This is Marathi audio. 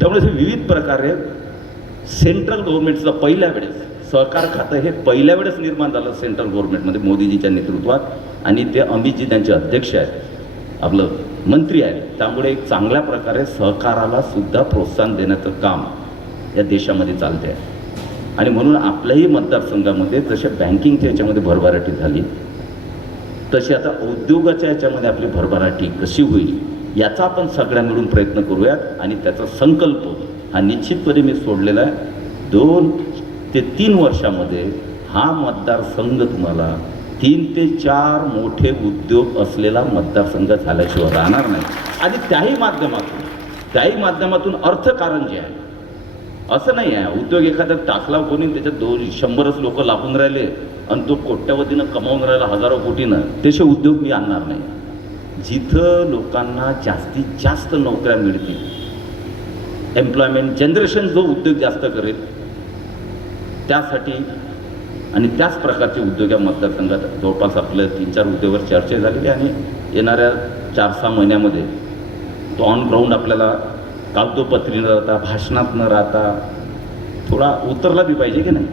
त्यामुळे हे विविध प्रकारे सेंट्रल गव्हर्नमेंटचं पहिल्या वेळेस सहकार खातं हे पहिल्या वेळेस निर्माण झालं सेंट्रल गव्हर्नमेंटमध्ये मोदीजीच्या नेतृत्वात आणि ते अमितजी त्यांचे अध्यक्ष आहेत. आपलं मंत्री आहेत. त्यामुळे एक चांगल्या प्रकारे सहकाराला सुद्धा प्रोत्साहन देण्याचं काम या देशामध्ये चालते आहे आणि म्हणून आपल्याही मतदारसंघामध्ये जसे बँकिंगच्या याच्यामध्ये भरभराटी झाली तशी आता उद्योगाच्या याच्यामध्ये आपली भरभराटी कशी होईल? याचा आपण सगळ्या मिळून प्रयत्न करूयात आणि त्याचा संकल्प हा निश्चितपणे मी सोडलेला आहे. दोन ते तीन वर्षामध्ये हा मतदारसंघ तुम्हाला तीन ते चार मोठे उद्योग असलेला मतदारसंघ झाल्याशिवाय राहणार नाही. आणि त्याही माध्यमातून त्याही माध्यमातून अर्थकारण जे आहे असं नाही आहे. उद्योग एखादा टाकला कोणी त्याच्यात दोन शंभरच लोक लाभून राहिले आणि तो कोट्यावधीनं कमावून राहिला हजारो कोटीनं तसे उद्योग मी आणणार नाही. जिथं लोकांना जास्तीत जास्त नोकऱ्या मिळतील. एम्प्लॉयमेंट जनरेशन जो उद्योग जास्त करेल त्यासाठी आणि त्याच प्रकारचे उद्योग या मतदारसंघात जवळपास आपल्या तीन चार उद्योगावर चर्चा झालेली आणि येणाऱ्या चार सहा महिन्यामध्ये तो ऑन ग्राउंड आपल्याला कागदोपत्री न राहता भाषणात न राहता थोडा उतरला बी पाहिजे की नाही?